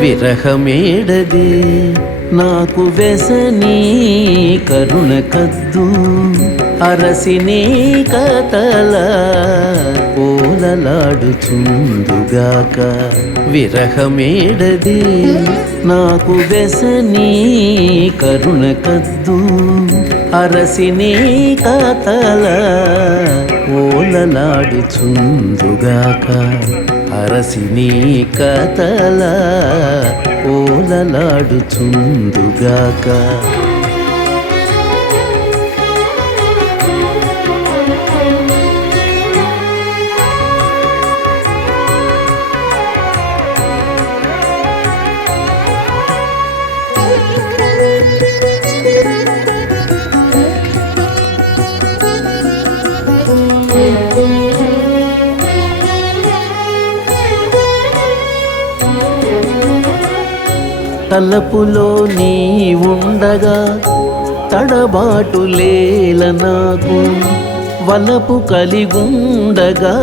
విరహమేడది. నాకు వెసని కరుణ కద్దు అరసిని కతల పోలలాడుచుందుగాక. విరహమేడది. నాకు వెసని కరుణ కద్దు అరసిని కతల ఓలలాడుచుందుగాక అరసిని కతల ఓలలాడుచుందుగాక తలపులో నీ ఉండగా తడబాటు లేల నాకు. వలపు కలిగుండగా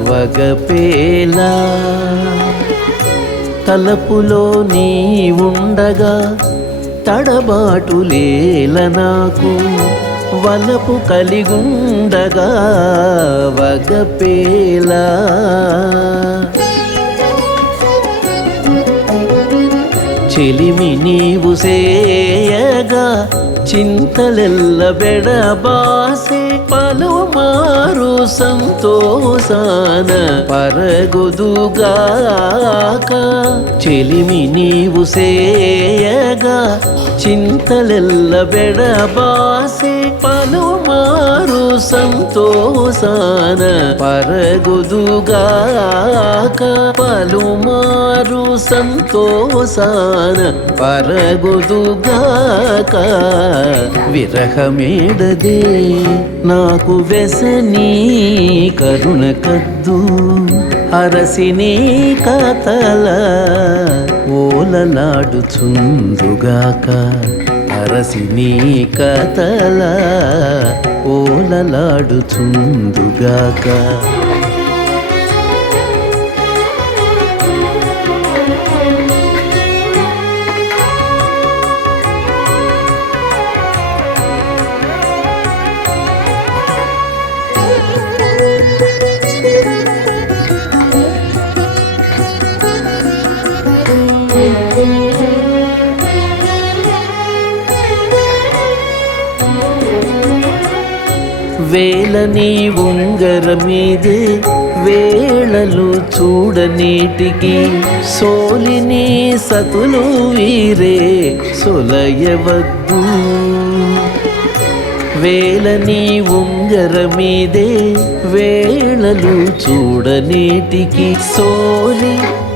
వగపేలా. తలపులో నీ ఉండగా తడబాటు లేల నాకు. వలపు కలిగుండగా వగపేలా. చెలిమి నీవు సేయగా చింతలెల్ల బెడబాసే పలుమారు సంతోషాన పరగుదుగాక. చెలిమి నీవు సేయగా చింతలెల్ల బెడబాసే పలుమారు సంతోషాన పరగుదుగాక పలుమారు సంతోషాన పరగుదుగాక విరహమేడదే నాకు వెసని కరుణ కద్దు. అరసిని కతల ఓలలాడుచుందుగాక. అరసి నీ కతల ఓలలాడుచుందుగాక. వేల నీ ఉంగర మీదే వేళలు చూడనీటికి సోలిని సతులు వీరే సొలయవద్దు. వేల నీ ఉంగర మీదే వేళలు చూడనీటికి సోలి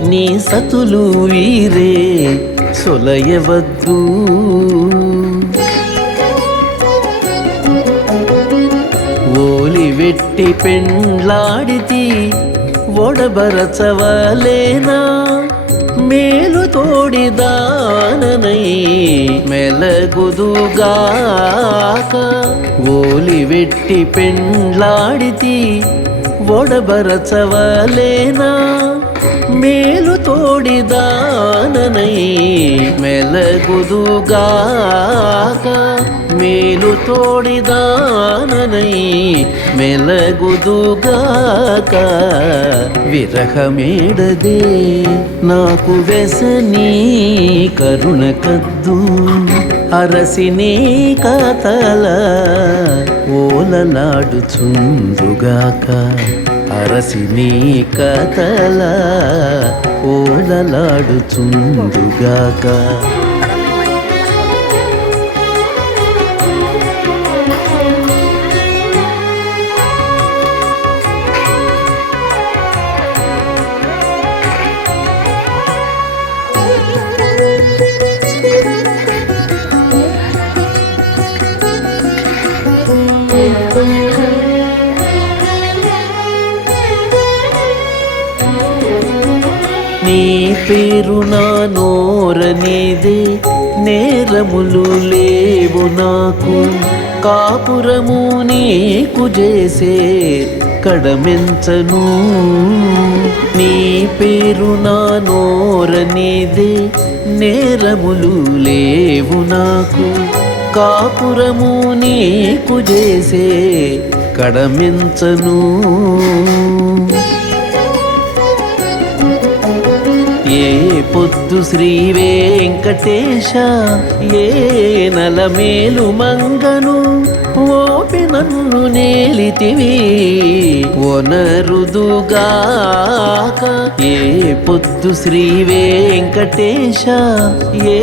నీ సతులు వీరే సొలయవద్దు. పెట్టి పెండ్లాడితి ఒడబరచవలేనా మేలు తోడిదాననై మెలగుదుగాక ఓలి వెట్టి పెండ్లాడితి ఒడబరచవలేనా మేలు తోడిదాననై మెలగుదుగాక. మేలు తోడిదాననై మెలగుదుగాక. విరహమేడదే నాకు వెసని కరుణ కద్దు. అరసిని కతల ఓలలాడుచుందుగాక అరసిని కథల ఓలలాడుచుందుగాక నీ పేరు నా నోరనేది నేరములు లేవు నాకు. కాపురము నీకు చేసే కడమెంచను. నీ పేరు నా నోరనేది నేరములు లేవు నాకు. కాపురము నీకు చేసే కడమించను. పొద్దు శ్రీ వెంకటేశ ఏ నలమేలు మంగను ఓపి నన్ను నేలితివి. ఒనరుదుగాక ఏ పొద్దు శ్రీ వెంకటేశ ఏ